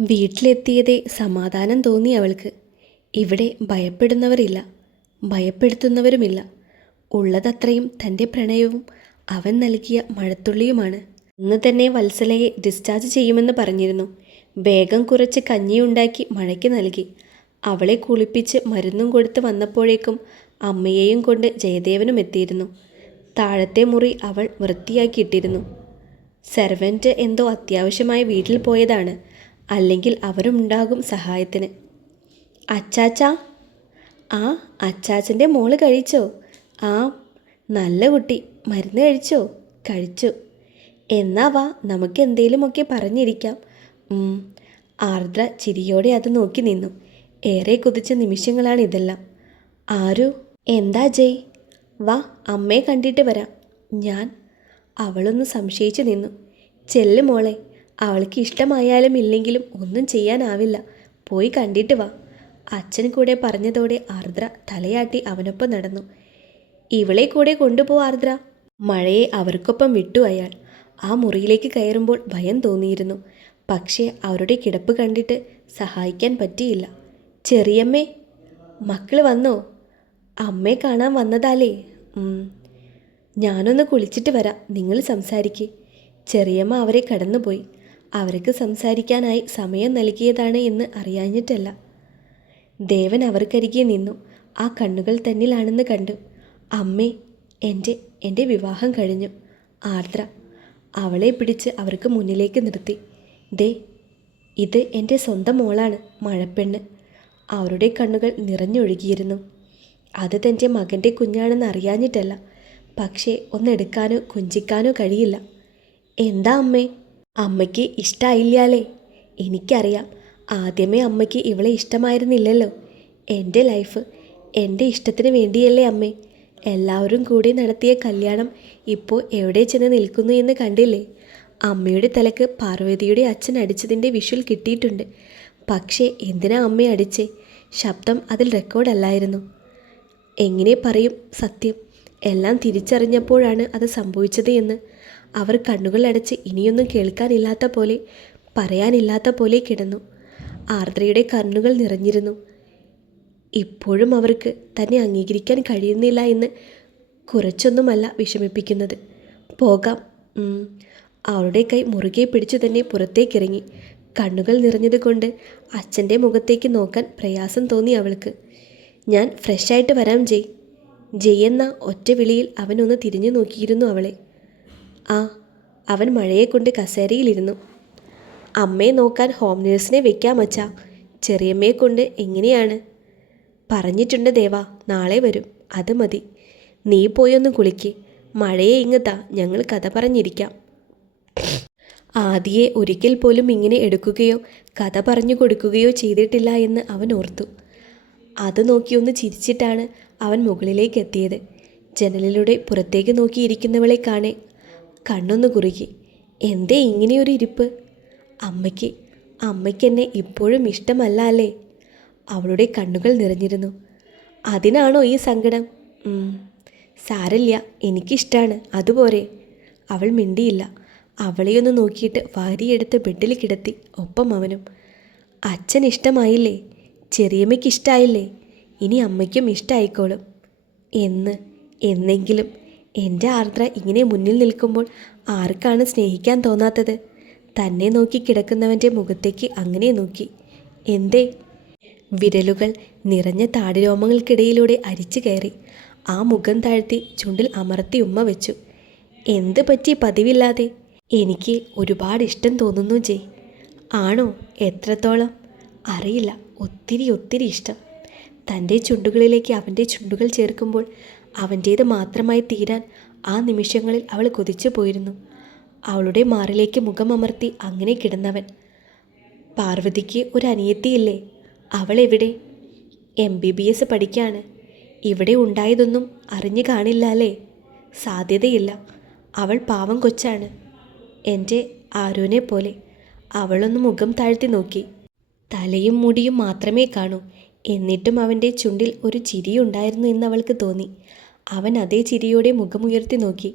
വീട്ടിലെത്തിയതേ സമാധാനം തോന്നി അവൾക്ക്. ഇവിടെ ഭയപ്പെടുന്നവരില്ല ഭയപ്പെടുത്തുന്നവരുമില്ല. ഉള്ളതത്രയും തന്റെ പ്രണയവും അവൻ നൽകിയ മഴത്തുള്ളിയുമാണ്. അന്ന് തന്നെ വത്സലയെ ഡിസ്ചാർജ് ചെയ്യുമെന്ന് പറഞ്ഞിരുന്നു. വേഗം കുറച്ച് കഞ്ഞിയുണ്ടാക്കി മഴയ്ക്ക് നൽകി. അവളെ കുളിപ്പിച്ച് മരുന്നും കൊടുത്ത് വന്നപ്പോഴേക്കും അമ്മയെയും കൊണ്ട് ജയദേവനും എത്തിയിരുന്നു. താഴത്തെ മുറി അവൾ വൃത്തിയാക്കിയിട്ടിരുന്നു. സെർവന്റ് എന്തോ അത്യാവശ്യമായി വീട്ടിൽ പോയതാണ്. അല്ലെങ്കിൽ അവരുണ്ടാകും സഹായത്തിന്. അച്ചാച്ച ആ അച്ചാച്ചന്റെ മോൾ കഴിച്ചോ? ആ നല്ല കുട്ടി മരുന്ന് കഴിച്ചോ? കഴിച്ചു. എന്നാ വാ നമുക്ക് എന്തേലുമൊക്കെ പറഞ്ഞിരിക്കാം. ആർദ്ര ചിരിയോടെ അത് നോക്കി നിന്നു. ഏറെ കുതിച്ച നിമിഷങ്ങളാണ് ഇതെല്ലാം. ആരു? എന്താ ജയ്? വാ അമ്മയെ കണ്ടിട്ട് വരാം. ഞാൻ അവളൊന്ന് സംശയിച്ചു നിന്നു. ചെല്ലു മോളെ അവൾക്ക് ഇഷ്ടമായാലും ഇല്ലെങ്കിലും ഒന്നും ചെയ്യാനാവില്ല. പോയി കണ്ടിട്ട് വാ. അച്ഛൻ കൂടെ പറഞ്ഞതോടെ ആർദ്ര തലയാട്ടി അവനൊപ്പം നടന്നു. ഇവളെ കൂടെ കൊണ്ടുപോ ആർദ്ര. മഴയെ അവർക്കൊപ്പം വിട്ടു അയാൾ. ആ മുറിയിലേക്ക് കയറുമ്പോൾ ഭയം തോന്നിയിരുന്നു. പക്ഷേ അവരുടെ കിടപ്പ് കണ്ടിട്ട് സഹായിക്കാൻ പറ്റിയില്ല. ചെറിയമ്മേ മക്കൾ വന്നോ? അമ്മയെ കാണാൻ വന്നതാലേ. ഞാനൊന്ന് കുളിച്ചിട്ട് വരാം. നിങ്ങൾ സംസാരിക്കേ. ചെറിയമ്മ അവരെ കടന്നുപോയി. അവർക്ക് സംസാരിക്കാനായി സമയം നൽകിയതാണ് എന്ന് അറിയാഞ്ഞിട്ടല്ല. ദേവൻ അവർക്കരികെ നിന്നു. ആ കണ്ണുകൾ തന്നിലാണെന്ന് കണ്ടു. അമ്മേ എന്റെ എന്റെ വിവാഹം കഴിഞ്ഞു. ആർദ്ര അവളെ പിടിച്ച് അവർക്ക് മുന്നിലേക്ക് നിർത്തി. ദേ ഇത് എന്റെ സ്വന്തം മോളാണ് മഴപ്പെണ്ണ്. അവരുടെ കണ്ണുകൾ നിറഞ്ഞൊഴുകിയിരുന്നു. അത് തന്റെ മകന്റെ കുഞ്ഞാണെന്ന് അറിയാഞ്ഞിട്ടല്ല. പക്ഷേ ഒന്നെടുക്കാനോ കുഞ്ചിക്കാനോ കഴിയില്ല. എന്താ അമ്മേ? അമ്മയ്ക്ക് ഇഷ്ടമായില്ലാലേ എനിക്കറിയാം ആദ്യമേ അമ്മയ്ക്ക് ഇവളെ ഇഷ്ടമായിരുന്നില്ലല്ലോ. എന്റെ ലൈഫ് എന്റെ ഇഷ്ടത്തിന് വേണ്ടിയല്ലേ അമ്മേ. എല്ലാവരും കൂടി നടത്തിയ കല്യാണം ഇപ്പോൾ എവിടെ ചെന്ന് നിൽക്കുന്നു എന്ന് കണ്ടില്ലേ? അമ്മയുടെ തലക്ക് പാർവതിയുടെ അച്ഛൻ അടിച്ചതിന്റെ വിഷ്വൽ കിട്ടിയിട്ടുണ്ട്. പക്ഷേ എന്തിനാ അമ്മ അടിച്ചേ? ശബ്ദം അതിൽ റെക്കോർഡല്ലായിരുന്നു എങ്ങനെ പറയും സത്യം? എല്ലാം തിരിച്ചറിഞ്ഞപ്പോഴാണ് അത് സംഭവിച്ചത് എന്ന്. അവർ കണ്ണുകൾ അടച്ച് ഇനിയൊന്നും കേൾക്കാനില്ലാത്ത പോലെ പറയാനില്ലാത്ത പോലെ കിടന്നു. ആർദ്രയുടെ കണ്ണുകൾ നിറഞ്ഞിരുന്നു. ഇപ്പോഴും അവർക്ക് തന്നെ അംഗീകരിക്കാൻ കഴിയുന്നില്ല എന്ന് കുറച്ചൊന്നുമല്ല വിഷമിപ്പിക്കുന്നത്. പോകാം. അവളുടെ കൈ മുറുകെ പിടിച്ചു തന്നെ പുറത്തേക്കിറങ്ങി. കണ്ണുകൾ നിറഞ്ഞതുകൊണ്ട് അച്ഛന്റെ മുഖത്തേക്ക് നോക്കാൻ പ്രയാസം തോന്നി അവൾക്ക്. ഞാൻ ഫ്രഷായിട്ട് വരാം ജയ്. ജയ് എന്ന ഒറ്റ വിളിയിൽ അവനൊന്ന് തിരിഞ്ഞു നോക്കിയിരുന്നു അവളെ. ആ അവൻ മഴയെ കൊണ്ട് കസേരയിലിരുന്നു. അമ്മയെ നോക്കാൻ ഹോം നേഴ്സിനെ വെക്കാം അച്ഛാ. ചെറിയമ്മയെ കൊണ്ട് എങ്ങനെയാണ്? പറഞ്ഞിട്ടുണ്ട് ദേവ നാളെ വരും. അത് മതി. നീ പോയൊന്ന് കുളിക്ക്. മഴയെ ഇങ്ങത്താ ഞങ്ങൾ കഥ പറഞ്ഞിരിക്കാം. ആദിയെ ഒരിക്കൽ പോലും ഇങ്ങനെ എടുക്കുകയോ കഥ പറഞ്ഞു കൊടുക്കുകയോ ചെയ്തിട്ടില്ല എന്ന് അവൻ ഓർത്തു. അത് നോക്കിയൊന്ന് ചിരിച്ചിട്ടാണ് അവൻ മുകളിലേക്ക് എത്തിയത്. ജനലിലൂടെ പുറത്തേക്ക് നോക്കിയിരിക്കുന്നവളെ കാണെ കണ്ണൊന്ന് കുറുകി എന്തേ ഇങ്ങനെയൊരു ഇരിപ്പ്? അമ്മയ്ക്ക് അമ്മയ്ക്കെന്നെ ഇപ്പോഴും ഇഷ്ടമല്ല അല്ലേ? അവളുടെ കണ്ണുകൾ നിറഞ്ഞിരുന്നു. അതിനാണോ ഈ സങ്കടം? സാരല്ല എനിക്കിഷ്ടമാണ് അതുപോലെ. അവൾ മിണ്ടിയില്ല. അവളെയൊന്ന് നോക്കിയിട്ട് വാരിയെടുത്ത് ബെഡിൽ കിടത്തി ഒപ്പം അവനും. അച്ഛൻ ഇഷ്ടമായില്ലേ? ചെറിയമ്മയ്ക്ക് ഇഷ്ടമായില്ലേ ഇനി അമ്മയ്ക്കും ഇഷ്ടമായിക്കോളും എന്ന് എന്നെങ്കിലും എന്റെ ആർദ്ര ഇങ്ങനെ മുന്നിൽ നിൽക്കുമ്പോൾ ആർക്കാണ് സ്നേഹിക്കാൻ തോന്നാത്തത്? തന്നെ നോക്കി കിടക്കുന്നവന്റെ മുഖത്തേക്ക് അങ്ങനെ നോക്കി. എന്തേ? വിരലുകൾ നിറഞ്ഞ താടിരോമങ്ങൾക്കിടയിലൂടെ അരിച്ചു കയറി. ആ മുഖം താഴ്ത്തി ചുണ്ടിൽ അമർത്തി ഉമ്മ വെച്ചു. എന്ത് പറ്റി പതിവില്ലാതെ? എനിക്ക് ഒരുപാട് ഇഷ്ടം തോന്നുന്നു ജയ് ആണോ? എത്രത്തോളം? അറിയില്ല. ഒത്തിരി ഒത്തിരി ഇഷ്ടം. തന്റെ ചുണ്ടുകളിലേക്ക് അവന്റെ ചുണ്ടുകൾ ചേർക്കുമ്പോൾ അവന്റേത് മാത്രമായി തീരാൻ ആ നിമിഷങ്ങളിൽ അവൾ കൊതിച്ചു പോയിരുന്നു. അവളുടെ മാറിലേക്ക് മുഖമമർത്തി അങ്ങനെ കിടന്നവൻ പാർവതിക്ക് ഒരു അനിയത്തിയില്ലേ? അവൾ എവിടെ? എം ബി ബി എസ് പഠിക്കാണ്. ഇവിടെ ഉണ്ടായതൊന്നും അറിഞ്ഞു കാണില്ല അല്ലേ? സാധ്യതയില്ല. അവൾ പാവം കൊച്ചാണ്. എന്റെ ആരോനെ പോലെ അവളൊന്ന് മുഖം താഴ്ത്തി നോക്കി. തലയും മുടിയും മാത്രമേ കാണൂ. എന്നിട്ടും അവന്റെ ചുണ്ടിൽ ഒരു ചിരിയുണ്ടായിരുന്നു എന്ന് അവൾക്ക് തോന്നി. അവൻ അതേ ചിരിയോടെ മുഖമുയർത്തി നോക്കി.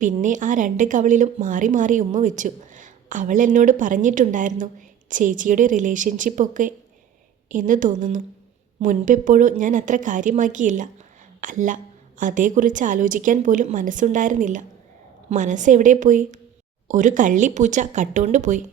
പിന്നെ ആ രണ്ട് കവളിലും മാറി മാറി ഉമ്മ വെച്ചു. അവൾ എന്നോട് പറഞ്ഞിട്ടുണ്ടായിരുന്നു ചേച്ചിയുടെ റിലേഷൻഷിപ്പൊക്കെ എന്ന് തോന്നുന്നു. മുൻപെപ്പോഴോ ഞാൻ അത്ര കാര്യമാക്കിയില്ല. അല്ല അതേക്കുറിച്ച് ആലോചിക്കാൻ പോലും മനസ്സുണ്ടായിരുന്നില്ല. മനസ്സെവിടെ പോയി? ഒരു കള്ളിപ്പൂച്ച കട്ടുകൊണ്ട് പോയി.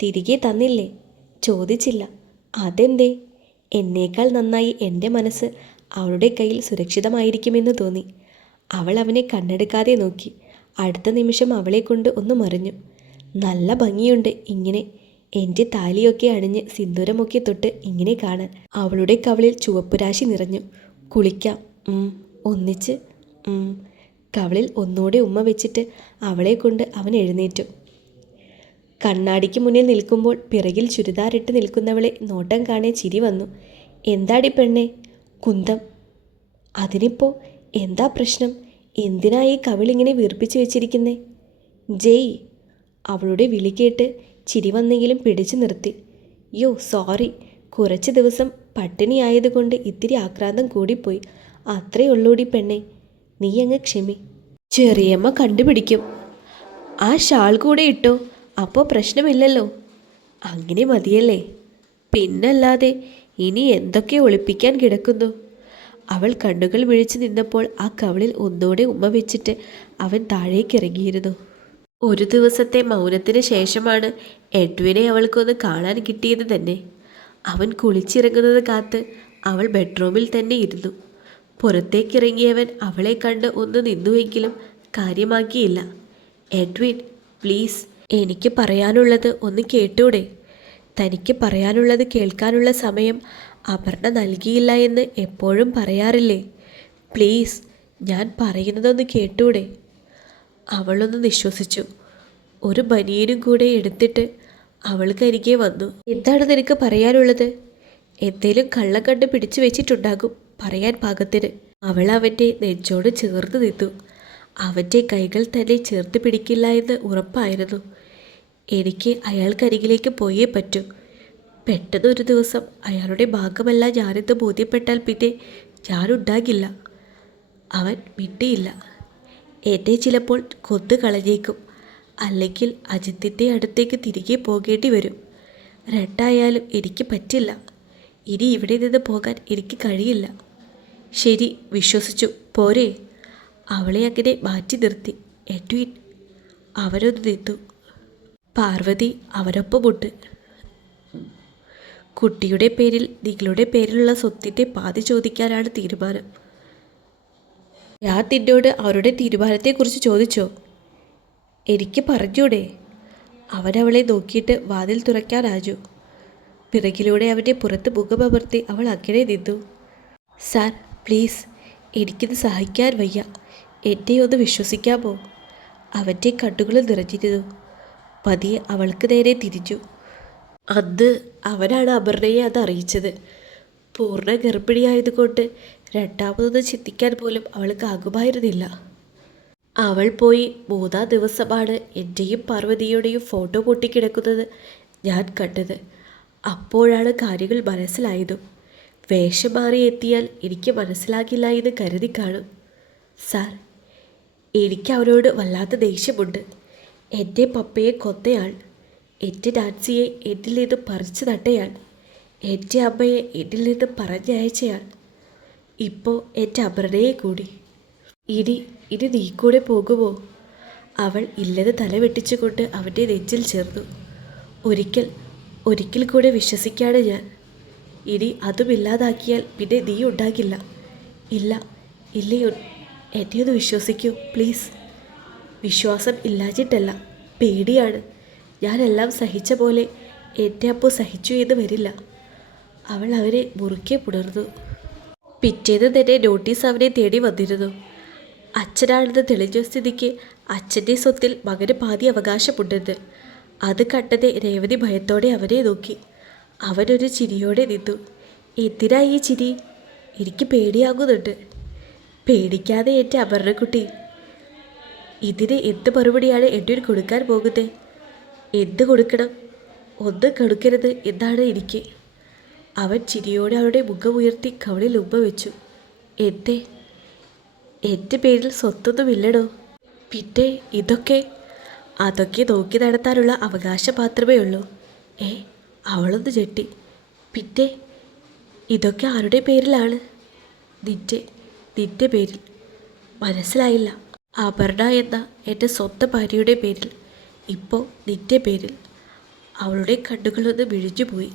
തിരികെ തന്നില്ലേ? ചോദിച്ചില്ല. അതെന്തേ? എന്നേക്കാൾ നന്നായി എന്റെ മനസ്സ് അവളുടെ കയ്യിൽ സുരക്ഷിതമായിരിക്കുമെന്ന് തോന്നി. അവൾ അവനെ കണ്ണെടുക്കാതെ നോക്കി. അടുത്ത നിമിഷം അവളെ കൊണ്ട് ഒന്ന് മറിഞ്ഞു. നല്ല ഭംഗിയുണ്ട് ഇങ്ങനെ. എന്റെ താലിയൊക്കെ അണിഞ്ഞ് സിന്ദൂരമൊക്കെ തൊട്ട് ഇങ്ങനെ കാണാൻ. അവളുടെ കവളിൽ ചുവപ്പുരാശി നിറഞ്ഞു. കുളിക്കാം. ഒന്നിച്ച്. കവളിൽ ഒന്നുകൂടെ ഉമ്മ വെച്ചിട്ട് അവളെ കൊണ്ട് അവൻ എഴുന്നേറ്റു. കണ്ണാടിക്ക് മുന്നിൽ നിൽക്കുമ്പോൾ പിറകിൽ ചുരിദാറിട്ട് നിൽക്കുന്നവളെ നോട്ടം കാണേ ചിരി വന്നു. എന്താടി പെണ്ണെ? കുന്തം. അതിനിപ്പോ എന്താ പ്രശ്നം? എന്തിനാ ഈ കവിളിങ്ങനെ വീർപ്പിച്ച് വെച്ചിരിക്കുന്നേ? ജയ് അവളുടെ വിളി കേട്ട് ചിരി വന്നെങ്കിലും പിടിച്ചു നിർത്തി. യോ സോറി. കുറച്ച് ദിവസം പട്ടിണിയായതുകൊണ്ട് ഇത്തിരി ആക്രാന്തം കൂടിപ്പോയി. അത്രേ ഉള്ളൂടി പെണ്ണെ. നീ അങ്ങ് ക്ഷമി. ചെറിയമ്മ കണ്ടുപിടിക്കും. ആ ഷാൾ കൂടെ ഇട്ടോ? അപ്പോൾ പ്രശ്നമില്ലല്ലോ. അങ്ങനെ മതിയല്ലേ? പിന്നല്ലാതെ ഇനി എന്തൊക്കെ ഒളിപ്പിക്കാൻ കിടക്കുന്നു? അവൾ കണ്ണുകൾ വിഴിച്ചു നിന്നപ്പോൾ ആ കവളിൽ ഒന്നോടെ ഉമ്മ വെച്ചിട്ട് അവൻ താഴേക്ക് ഇറങ്ങിയിരുന്നു ഒരു ദിവസത്തെ മൗനത്തിന് ശേഷമാണ് എഡ്വിനെ അവൾക്കൊന്ന് കാണാൻ കിട്ടിയത് തന്നെ. അവൻ കുളിച്ചിറങ്ങുന്നത് കാത്ത് അവൾ ബെഡ്റൂമിൽ തന്നെ ഇരുന്നു. പുറത്തേക്കിറങ്ങിയവൻ അവളെ കണ്ട് ഒന്ന് നിന്നുവെങ്കിലും കാര്യമാക്കിയില്ല. എഡ്വിൻ പ്ലീസ് എനിക്ക് പറയാനുള്ളത് ഒന്ന് കേട്ടൂടെ? തനിക്ക് പറയാനുള്ളത് കേൾക്കാനുള്ള സമയം അപർണ നൽകിയില്ല എന്ന് എപ്പോഴും പറയാറില്ലേ? പ്ലീസ് ഞാൻ പറയുന്നതൊന്ന് കേട്ടൂടെ? അവളൊന്ന് നിശ്വസിച്ചു. ഒരു ബനിയനും കൂടെ എടുത്തിട്ട് അവൾക്കരികെ വന്നു. എന്താണ് നിനക്ക് പറയാനുള്ളത്? എന്തേലും കള്ളം കണ്ട് പിടിച്ചു വെച്ചിട്ടുണ്ടാകും പറയാൻ പാകത്തിന്. അവൾ അവന്റെ നെഞ്ചോട് ചേർത്ത് നിന്നു. അവന്റെ കൈകൾ തന്നെ ചേർത്ത് പിടിക്കില്ല എന്ന് ഉറപ്പായിരുന്നു. എനിക്ക് അയാൾക്കരികിലേക്ക് പോയേ പറ്റൂ. പെട്ടെന്നൊരു ദിവസം അയാളുടെ ഭാഗമല്ല ഞാനെന്ന് ബോധ്യപ്പെട്ടാൽ പിന്നെ ഞാനുണ്ടാകില്ല. അവൻ വിട്ടിയില്ല എന്നെ ചിലപ്പോൾ കൊന്നു കളഞ്ഞേക്കും അല്ലെങ്കിൽ അജിത്തിന്റെ അടുത്തേക്ക് തിരികെ പോകേണ്ടി വരും. രണ്ടായാലും എനിക്ക് പറ്റില്ല. ഇനി ഇവിടെ നിന്ന് പോകാൻ എനിക്ക് കഴിയില്ല. ശരി വിശ്വസിച്ചു. പോരെ. അവളെ അങ്ങനെ മാറ്റി നിർത്തി. എഡ്വിൻ അവരൊന്ന് നിന്നു. പാർവതി അവരൊപ്പമുണ്ട് കുട്ടിയുടെ പേരിൽ നിങ്ങളുടെ പേരിലുള്ള സ്വത്തിന്റെ പാതി ചോദിക്കാനാണ് തീരുമാനം. ഞാൻ അവരുടെ തീരുമാനത്തെക്കുറിച്ച് ചോദിച്ചോ? എനിക്ക് പറഞ്ഞൂടെ. അവനവളെ നോക്കിയിട്ട് വാതിൽ തുറക്കാനാജു പിറകിലൂടെ അവന്റെ പുറത്ത് മുഖമമർത്തി അവൾ അങ്ങനെ നിന്നു. സാർ പ്ലീസ് എനിക്കിത് സഹിക്കാൻ വയ്യ. എന്നെ ഒന്ന് വിശ്വസിക്കാമോ? അവന്റെ കണ്ണുകൾ നിറഞ്ഞിരുന്നു. പതിയെ അവൾക്ക് നേരെ തിരിച്ചു അന്ന് അവനാണ് അപർണയെ അത് അറിയിച്ചത്. പൂർണ ഗർഭിണിയായതുകൊണ്ട് രണ്ടാമതൊന്ന് ചിന്തിക്കാൻ പോലും അവൾക്ക് ആകുമായിരുന്നില്ല. അവൾ പോയി മൂന്നാം ദിവസമാണ് എന്റെയും പാർവതിയുടെയും ഫോട്ടോ പൊട്ടിക്കിടക്കുന്നത് ഞാൻ കണ്ടത്. അപ്പോഴാണ് കാര്യങ്ങൾ മനസ്സിലായതും. വേഷം മാറി എത്തിയാൽ എനിക്ക് മനസ്സിലാകില്ല എന്ന് കരുതി കാണും. സാർ എനിക്ക് അവരോട് വല്ലാത്ത ദേഷ്യമുണ്ട്. എന്റെ പപ്പയെ കൊന്നയാൾ. എന്റെ ഡാൻസിയെ എന്നിൽ നിന്ന് പറിച്ചു നട്ടയാൾ. എന്റെ അമ്മയെ എന്നിൽ നിന്ന് പറഞ്ഞയച്ചയാൾ. ഇപ്പോൾ എന്റെ അമൃതയെ കൂടി. ഇനി ഇനി നീ കൂടെ പോകുമോ? അവൾ ഇല്ലെന്ന് തലവെട്ടിച്ചുകൊണ്ട് അവന്റെ നെഞ്ചിൽ ചേർന്നു. ഒരിക്കൽ ഒരിക്കൽ കൂടെ വിശ്വസിക്കാണ് ഞാൻ. ഇനി അതും ഇല്ലാതാക്കിയാൽ പിന്നെ നീ ഉണ്ടാകില്ല. ഇല്ല ഇല്ലയോ? എന്നെ ഒന്ന് വിശ്വസിക്കൂ പ്ലീസ്. വിശ്വാസം ഇല്ലാഞ്ഞിട്ടല്ല പേടിയാണ്. ഞാനെല്ലാം സഹിച്ച പോലെ എന്റെ അപ്പു സഹിച്ചു എന്ന് വരില്ല. അവൾ അവരെ മുറുക്കെ പുണർന്നു. പിറ്റേന്ന് തന്നെ നോട്ടീസ് അവനെ തേടി വന്നിരുന്നു. അച്ഛനാണെന്ന് തെളിഞ്ഞ സ്ഥിതിക്ക് അച്ഛന്റെ സ്വത്തിൽ മകന് പാതി അവകാശമുണ്ടെന്ന്. അത് കണ്ടത് രേവതി ഭയത്തോടെ അവനെ നോക്കി. അവനൊരു ചിരിയോടെ നിന്നു. എന്തിനാ ഈ ചിരി? എനിക്ക് പേടിയാകുന്നുണ്ട്. പേടിക്കാതെ എന്റെ അപർണക്കുട്ടി ഇതിന് എന്ത് മറുപടിയാണ് എഡ്വിൻ കൊടുക്കാൻ പോകുന്നത്? എന്ത് കൊടുക്കണം? ഒന്നും കൊടുക്കരുത് എന്നാണ് എനിക്ക്. അവൻ ചിരിയോടെ അവളുടെ മുഖം ഉയർത്തി കവളിൽ ഉമ്മ വെച്ചു. എന്തേ? എന്റെ പേരിൽ സ്വത്തൊന്നുമില്ലടോ? പിന്നെ ഇതൊക്കെ? അതൊക്കെ നോക്കി നടത്താനുള്ള അവകാശം മാത്രമേ ഉള്ളൂ. ഏ? അവളൊന്ന് ചെട്ടി പിന്നെ? ഇതൊക്കെ ആരുടെ പേരിലാണ്? നിന്റെ നിന്റെ പേരിൽ. മനസ്സിലായില്ല. അപർണ എന്ന എന്റെ സ്വന്തം ഭാര്യയുടെ പേരിൽ ഇപ്പോൾ നിന്റെ പേരിൽ അവളുടെ കണ്ണുകളൊന്ന് മിഴിഞ്ഞുപോയി